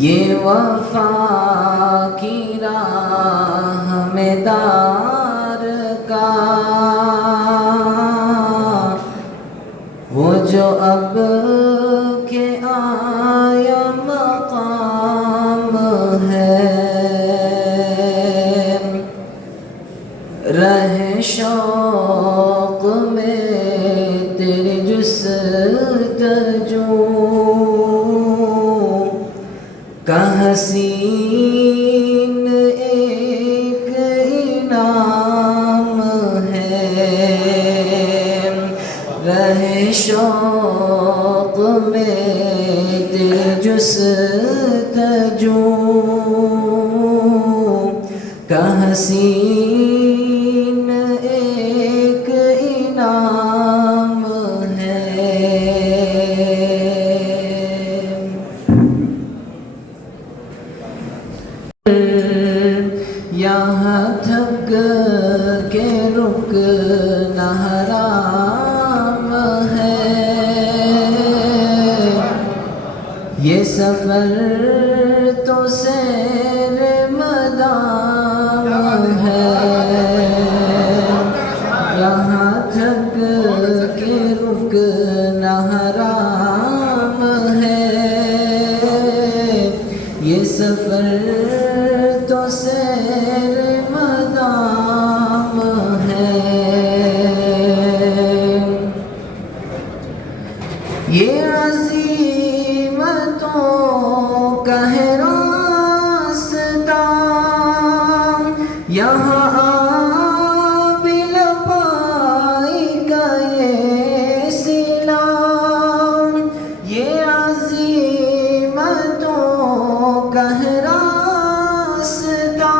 یہ وفا کی راہ میں دار کا وہ جو اب کے آیا مقام ہے، رہ شوق میں تیری جستجو کا حسین ایک انعام ہے، رہ شوق میں تیری جستجو کا حسین ایک انعام ہے۔ یہاں تھک کے رکنا حرام ہے، یہ سفر تو سیر مدام ہے، یہاں تھک کے رکنا حرام ہے، یہ سفر تو سیر مدام ہے، یہ عزیمتوں کا ہے راستہ، یہاں آبل پائی کا یہ سلام، یہ عزیمتوں کا ہے راستہ،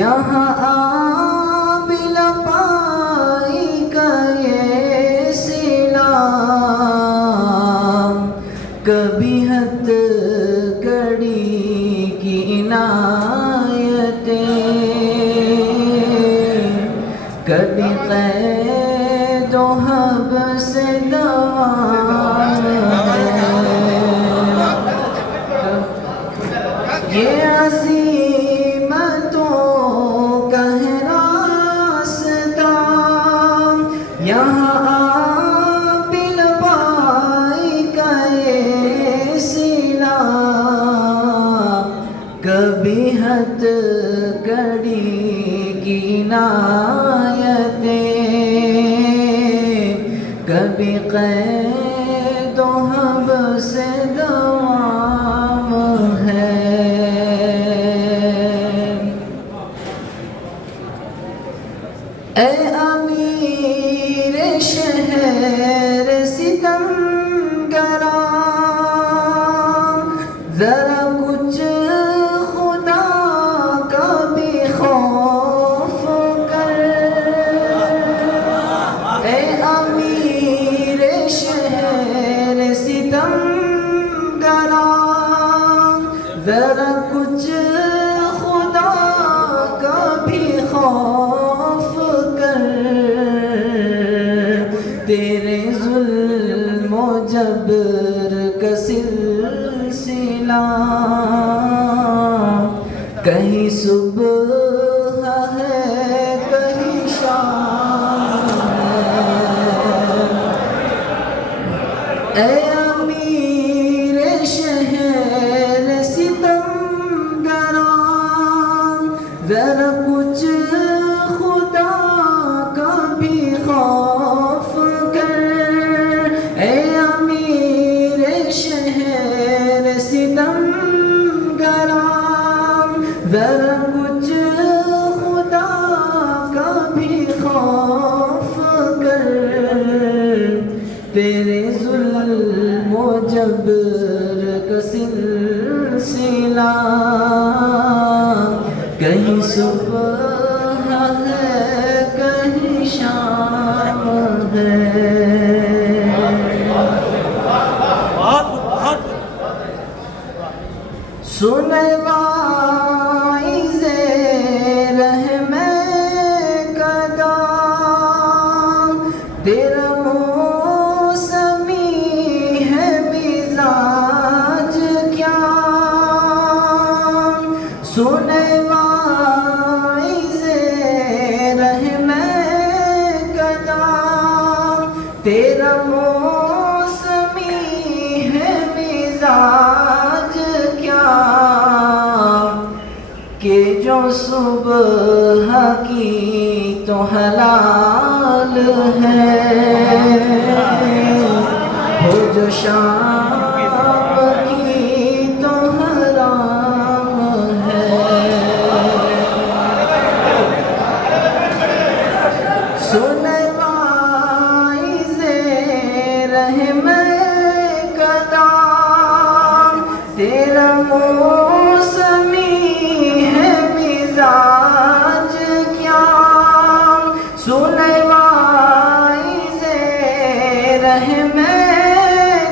یہاں آبل پائی کا یہ سلام، کبھی حد گڑی کی عنایتیں، کبھی قید و حبس دوام ہے، یہ عزیمتوں کا ہے راستہ، یہاں آبل پائی کا یہ سلام، کبھی حد گڑی کی عنایتیں، کبھی قید و حبس دوام ہے۔ اے امیر شہر ستمگراں، ذرا کچھ خدا کا بھی خوف کر، اے امیر شہر ستمگراں، ذرا کچھ خدا کا بھی خوف کر، تیرے ظلم و جبر کا سلسلہ کہیں صبح ہے کہیں شام ہے، اے امیر شہر ستمگراں، ذرا کچھ خدا کا بھی خوف کر، اے امیر شہر ستمگراں، ذرا کچھ خدا کا بھی خوف کر، تیرے ظلم و جبر کا سلسلہ کہیں صبح ہے کہیں شام ہے۔ سنے واعظ رحم قدام، تیرا موسمی ہے مزاج کیا، سنے واعظ رحم کلام تیرا موسمی ہے مزاج کیا کہ جو صبح کی تو حلال ہے وہ جو شام کی تو حرام ہے سنے واعظ رحم کلام تیرا موسمی ہے مزاج کیا سنے واعظ رحم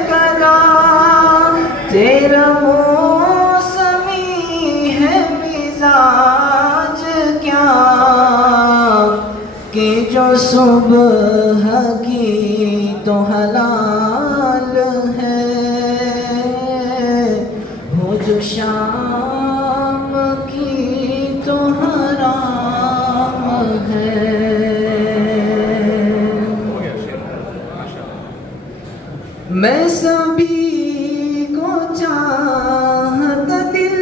کلام تیرا موسمی ہے مزاج کیا کہ جو صبح کی تو حلال ہے وہ جو شام کی تو حرام ہے میں سبھی کو چاہتا دل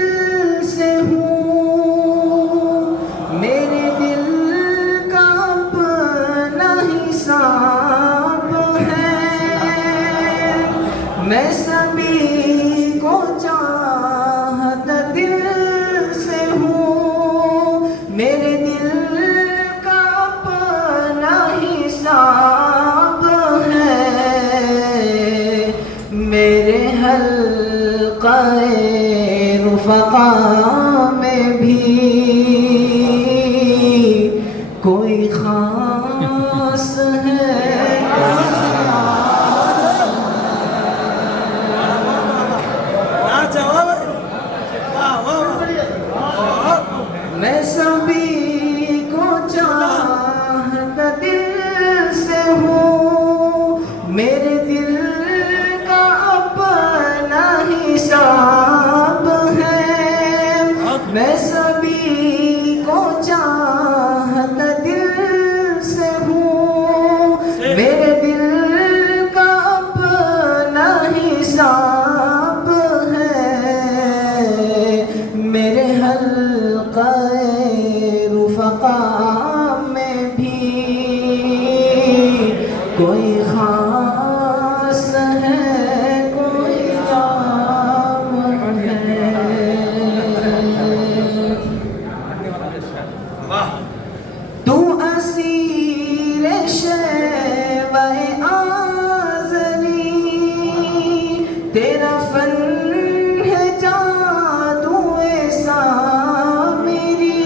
سے ہوں میرے دل کا اپنا حساب ہے میں سبھی کو چاہتا دل سے ہوں میرے دل کا اپنا حساب ہے میرے حلقہ رفقا میں بھی کوئی خاص ہے میں سبھی کو چاہتا دل سے ہوں میرے دل کا اپنا حساب ہے میں سبھی کو چاہتا دل سے ہوں میرے دل کا اپنا حساب ہے میرے حلقہ رفقا میں بھی کوئی خاص ہے کوئی عام ہے تو اسیر شیوہ آزری تیرا فن ہے جادو سامری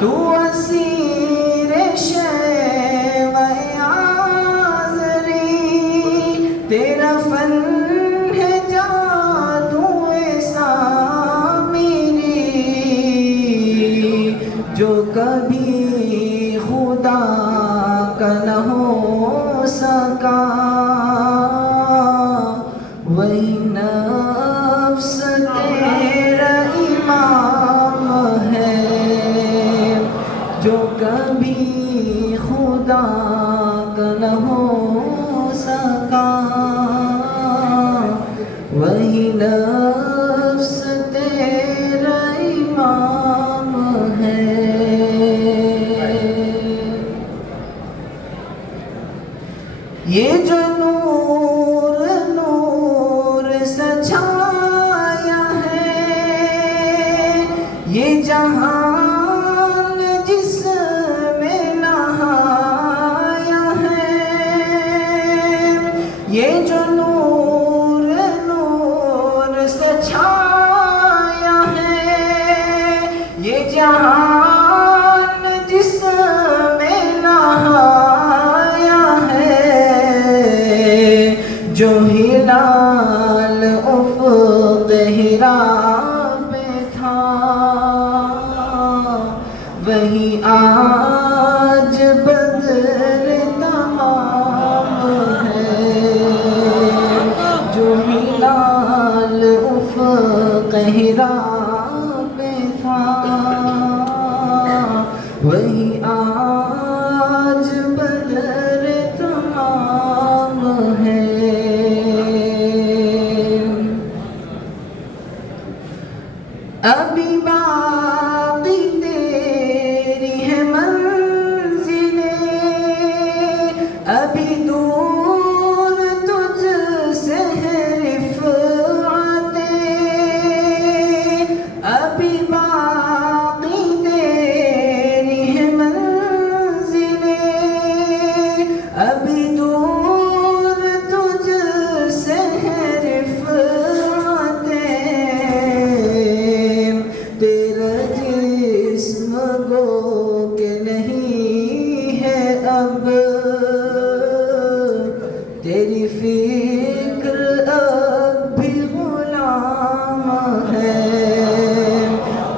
تو اسیر شیوہ آزری تیرا فن ہے جادو سامری جو کبھی خدا کا نہ ہو سکا وہی نفس تیرا امام ہے جو کبھی خدا کا نہ ہو سکا وہی نفس تیرا امام ہے یہ جو نور نور سجایا ہے یہ جہان جس میں نہایا ہے یہ جو نور نور سجایا ہے یہ جہان جس میں نہایا ہے جو ہلال افق ہرا پہ تھا وہی آج بدر تمام ہے جو ہلال افق ہرا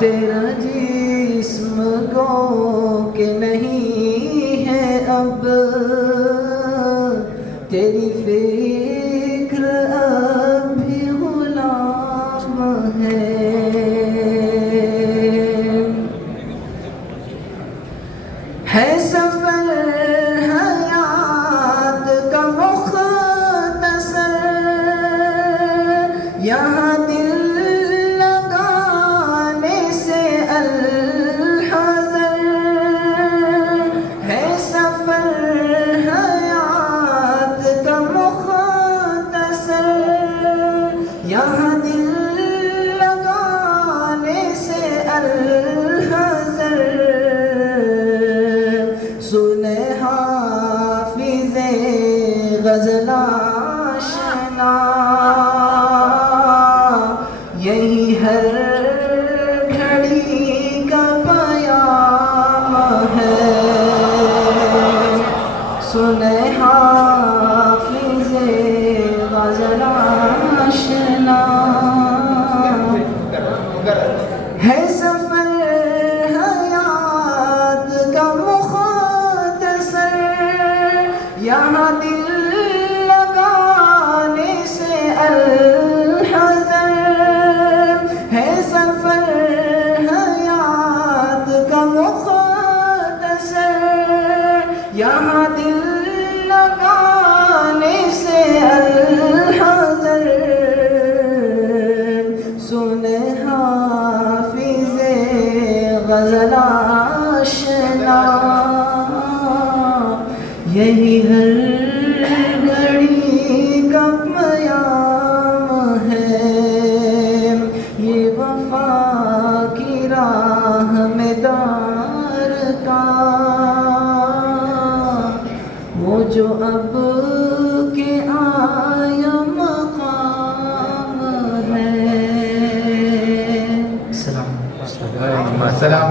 تیرا جسم گو کہ نہیں ہے اب، تیری فکر اب بھی غلام ہے سفر حیات کا مختصر، یہاں دل لگانے سے الحذر، ہے سفر حیات کا مختصر، یہاں دل لگانے سے الحذر، سنے حافظ غزل آشنا، یہی ہر گھڑی کا پیام ہے، سنے حافظ غزل آشنا، ہے سفر حیات کا مختصر، یہاں دل لگانے سے الحذر، ہے سفر حیات کا مختصر، یہاں دل لگانے سے الحذر، سنے حافظ غزل آشنا، یہی ہر گھڑی کا پیام ہے، یہ وفا کی راہ میں دار کا وہ جو اب کے آیا مقام ہے۔ السلام علیکم۔ السلام